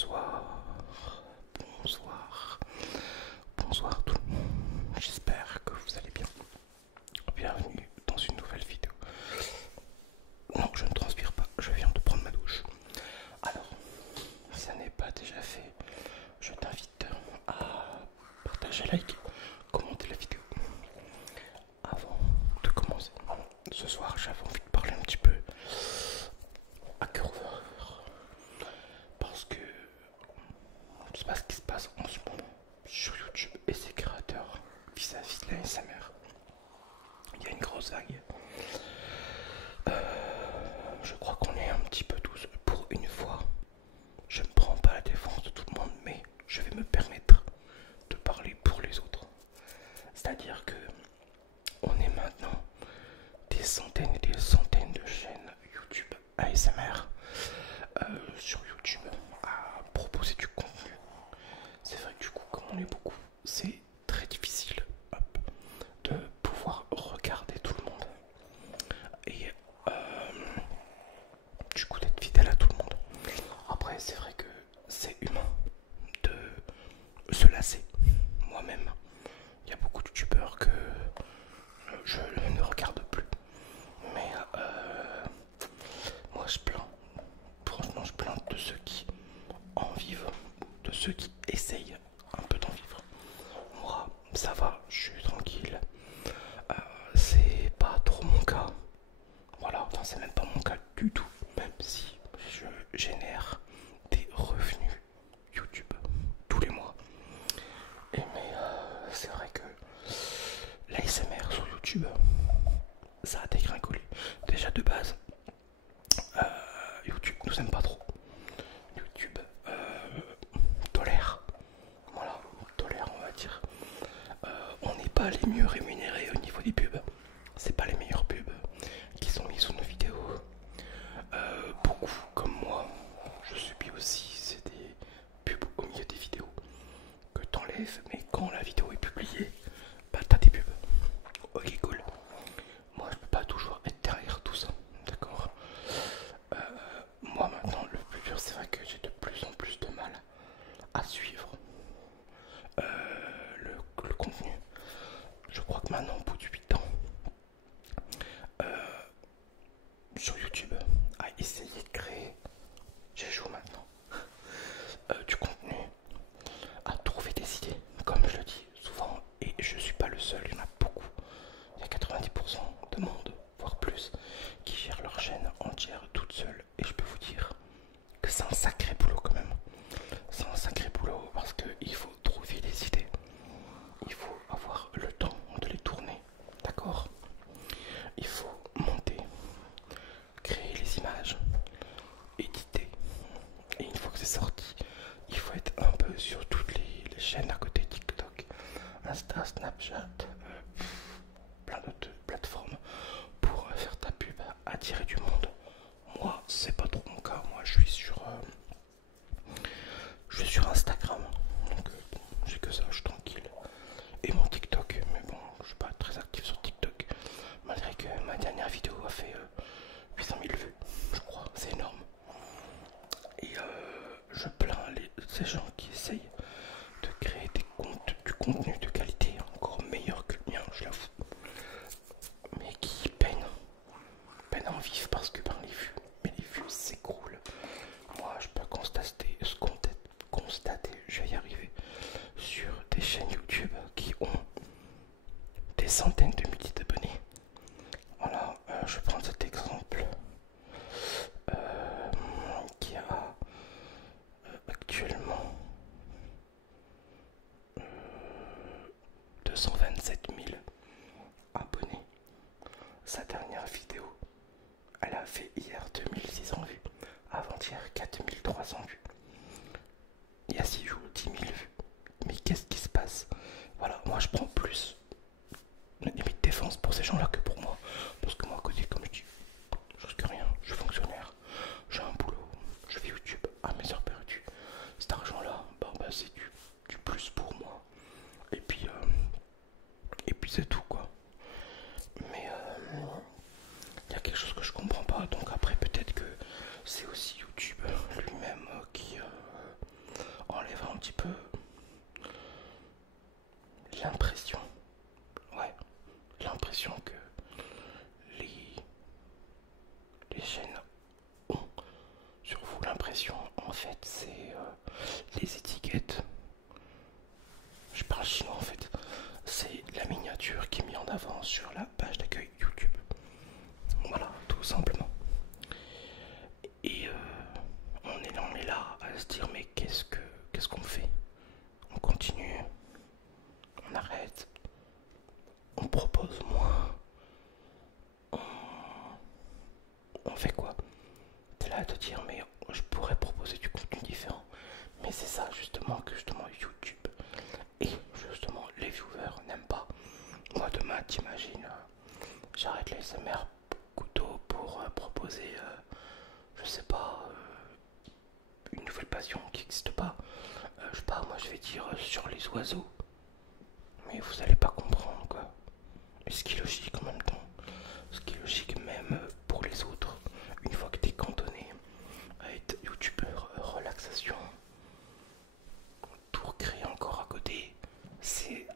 Bonsoir, bonsoir, bonsoir tout le monde. J'espère que vous allez bien. Bienvenue dans une nouvelle vidéo. Non, je ne transpire pas, je viens de prendre ma douche. Alors, si ça n'est pas déjà fait, je t'invite à partager, liker, commenter la vidéo. Avant de commencer, ce soir j'avais envie de parler un petit peu à cœur ouvert parce que je sais pas ce qui se passe en ce moment sur YouTube et ses créateurs vis-à-vis de la SMR. Il y a une grosse vague. Je crois qu'on est un petit peu tous pour une fois. Je ne prends pas la défense de tout le monde, mais je vais me permettre de parler pour les autres. C'est-à-dire que on est maintenant des centaines et des centaines de chaînes YouTube ASMR sur YouTube à proposer du contenu. C'est vrai que du coup, comme on est beaucoup, c'est très difficile de pouvoir regarder tout le monde et du coup d'être fidèle à tout le monde. Après, c'est vrai que c'est humain de se lasser. Moi-même, il y a beaucoup de youtubeurs que je ne regarde plus. Mais moi je plains, franchement je plains de ceux qui en vivent, de ceux qui essayent un peu d'en vivre. Moi ça va, je suis tranquille. C'est pas trop mon cas. Voilà, enfin c'est même pas mon cas du tout. Même si je génère des revenus YouTube tous les mois. Et mais c'est vrai que l'ASMR sur YouTube, ça a dégringolé. Déjà de base, YouTube nous aime pas trop. YouTube tolère. Voilà, tolère on va dire. On n'est pas les mieux rémunérés au niveau des pubs. C'est pas les meilleures pubs qui sont mises sous nos vidéos. Beaucoup comme moi, je subis aussi, c'est des pubs au milieu des vidéos que t'enlèves, mais quand la vidéo est publiée, bah t'as des pubs. Ok cool. Moi je peux pas toujours être derrière tout ça, d'accord. Moi maintenant le plus dur c'est vrai que j'ai de plus en plus de mal à suivre le contenu. Je crois que maintenant au bout de 8 ans sur YouTube à essayer de créer, j'échoue maintenant, du contenu, à trouver des idées, comme je le dis souvent, et je suis pas le seul, il y en a beaucoup. Il y a 90% de monde, voire plus, qui gèrent leur chaîne entière toute seule, et je peux vous dire que c'est un sacré boulot quand même. C'est un sacré boulot parce qu'il faut trouver des idées, il faut avoir le temps de les tourner, d'accord. Il faut monter, créer les images, éditer, et une fois que c'est sorti, il faut être un peu sur toutes les chaînes à côté, TikTok, Insta, Snapchat, plein d'autres plateformes pour faire ta pub, attirer du monde. Moi, c'est pas trop mon cas. Moi, je suis sur Instagram, donc j'ai que ça, je suis tranquille. Et mon TikTok, mais bon, je suis pas très actif sur TikTok, malgré que ma dernière vidéo a fait 800 000 vues, je crois, c'est énorme. Et je plains ces gens qui essayent de créer du contenu de qualité encore meilleur que le mien, je l'avoue, mais qui peinent à en vivre parce que mais les vues s'écroulent. Moi je peux constater, je vais y arriver, sur des chaînes YouTube qui ont des centaines de milliers d'abonnés. Voilà, je vais prendre cet exemple qui a actuellement 227 000 abonnés. Sa dernière vidéo, elle a fait hier 2600 vues, avant-hier 4300 vues. Il y a 6 jours 10 000 vues. Mais qu'est-ce qui se passe? Voilà, moi je prends plus limite défense pour ces gens-là que pour moi. Parce que moi à côté, comme je dis, je risque rien, je suis fonctionnaire, j'ai un boulot, je fais YouTube à mes heures perdues. Cet argent-là, bah c'est du plus pour moi. Et puis c'est tout quoi. Mais il y a quelque chose que je comprends pas. Donc après peut-être que c'est aussi YouTube lui-même qui petit peu l'impression, ouais, l'impression que les, les chaînes ont sur vous. L'impression, en fait, c'est les étiquettes. Je parle chinois en fait. C'est la miniature qui est mise en avant sur la page d'accueil YouTube. Voilà, tout simplement. Et on est là à se dire mais qu'est-ce qu'on fait? On continue, on arrête, on propose moins, on fait quoi? T'es là à te dire mais je pourrais proposer du contenu différent. Mais c'est ça justement que justement YouTube et justement les viewers n'aiment pas. Moi demain t'imagines, j'arrête les SMR couteau pour proposer je sais pas une nouvelle passion qui n'existe pas. Je sais pas, moi je vais dire sur les oiseaux. Mais vous allez pas comprendre quoi. Et ce qui est logique en même temps. Ce qui est logique même pour les autres. Une fois que t'es cantonné à être youtubeur relaxation, tout recréer encore à côté, c'est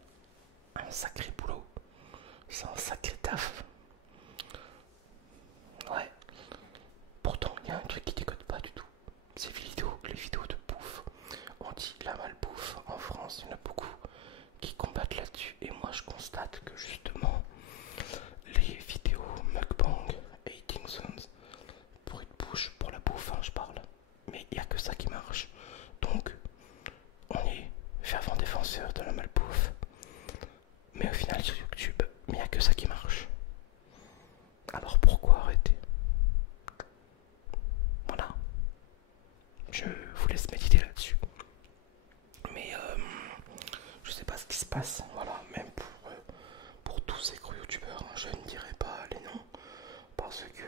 un sacré boulot. C'est un sacré taf. Ouais. Pourtant, il y a un truc qui décode pas du tout. C'est les vidéos de bouffe. On dit la malbouffe en France, il y en a beaucoup qui combattent là-dessus. Et moi, je constate que justement, les vidéos mukbang, eating zones, bruit de bouche pour la bouffe, hein, je parle. Mais il n'y a que ça qui marche. Donc, on est fervent défenseur de la malbouffe. Mais au final, sur YouTube, il n'y a que ça qui marche. Alors pourquoi arrêter? Voilà. Je vous laisse méditer là-dessus. Mais je sais pas ce qui se passe. Voilà, même pour tous ces gros youtubeurs, hein, je ne dirai pas les noms. Parce que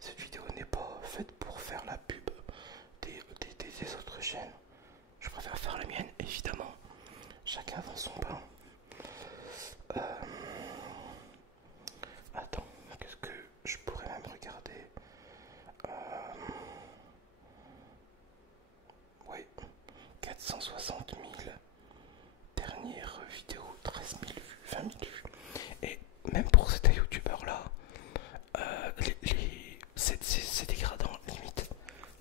cette vidéo n'est pas faite pour faire la pub des autres chaînes. Je préfère faire la mienne, évidemment. Chacun vend son pain. Attends, qu'est-ce que je pourrais même regarder? Oui, 460 000. Dernière vidéo, 13 000 vues, 20 000 vues. Et même pour cet youtubeur là, c'est dégradant, limite.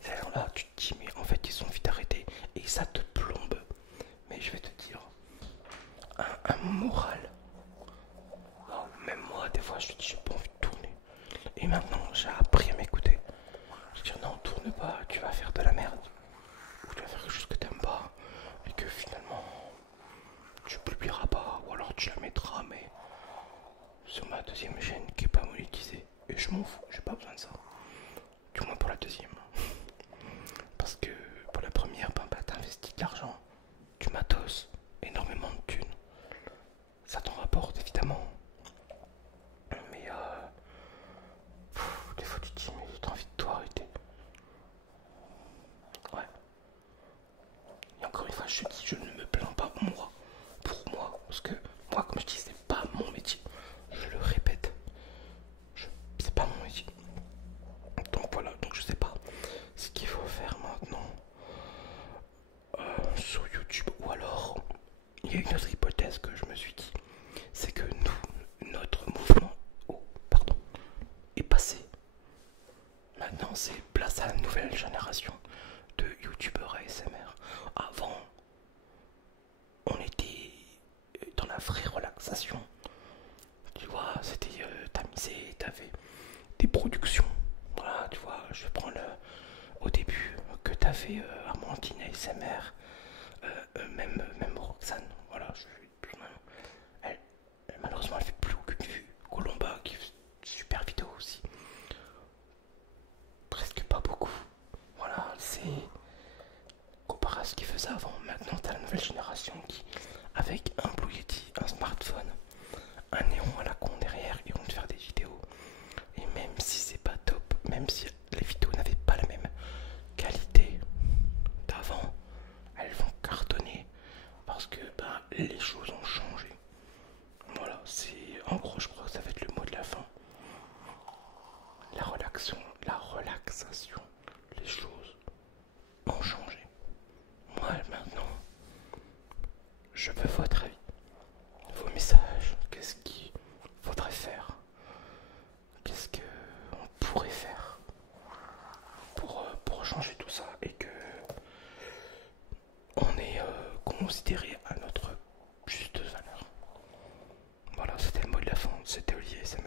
Ces gens-là, tu te dis, mais en fait, ils ont vite arrêté et ça te plombe. Mais je vais te dire, un moral. Oh, même moi, des fois, je te dis, j'ai pas envie de tourner. Et maintenant, j'ai appris à m'écouter. Je dis, non, tourne pas, tu vas faire de la merde. Ou tu vas faire quelque chose que t'aimes pas. Et que finalement, tu publieras pas. Ou alors tu la mettras, mais sur ma deuxième chaîne qui est pas monétisée. Et je m'en fous, j'ai pas besoin de ça. Du moins pour la deuxième. Parce que pour la première, ben, t'investis de l'argent, du matos, énormément de thunes. Ça t'en rapporte évidemment. Mais des fois tu te dis, mais t'as envie de toi arrêter. Ouais. Et encore une fois, je te dis, je ne me plains pas moi. Pour moi. Parce que moi, comme je dis, c'est pas mon métier. Je le répète. C'est pas mon métier. Donc voilà, donc je sais pas ce qu'il faut faire maintenant sur YouTube. Ou alors, il y a une autre hypothèse que je me suis dit, c'est que notre mouvement est passé. Maintenant, c'est place à la nouvelle génération de youtubeurs ASMR. Avant, on était dans la vraie relaxation. Tu vois, c'était tamisé, t'avais des productions. Voilà, tu vois, je prends au début que t'avais Amandine ASMR, même Roxane. Voilà, elle, malheureusement, elle fait plus aucune vue. Colomba qui fait super vidéo aussi. Presque pas beaucoup. Voilà, c'est comparé à ce qu'ils faisaient avant. Maintenant, t'as la nouvelle génération qui, avec un Blue Yeti, un smartphone, un néon à la con derrière, ils vont te faire des vidéos. Et même si c'est pas top, même si les vidéos n'avaient pas la même qualité d'avant, elles vont cartonner parce que ben, les choses ont changé. Voilà, c'est en gros, je crois que ça va être le mot de la fin. La relaxation, les choses ont changé. oui, ASMR.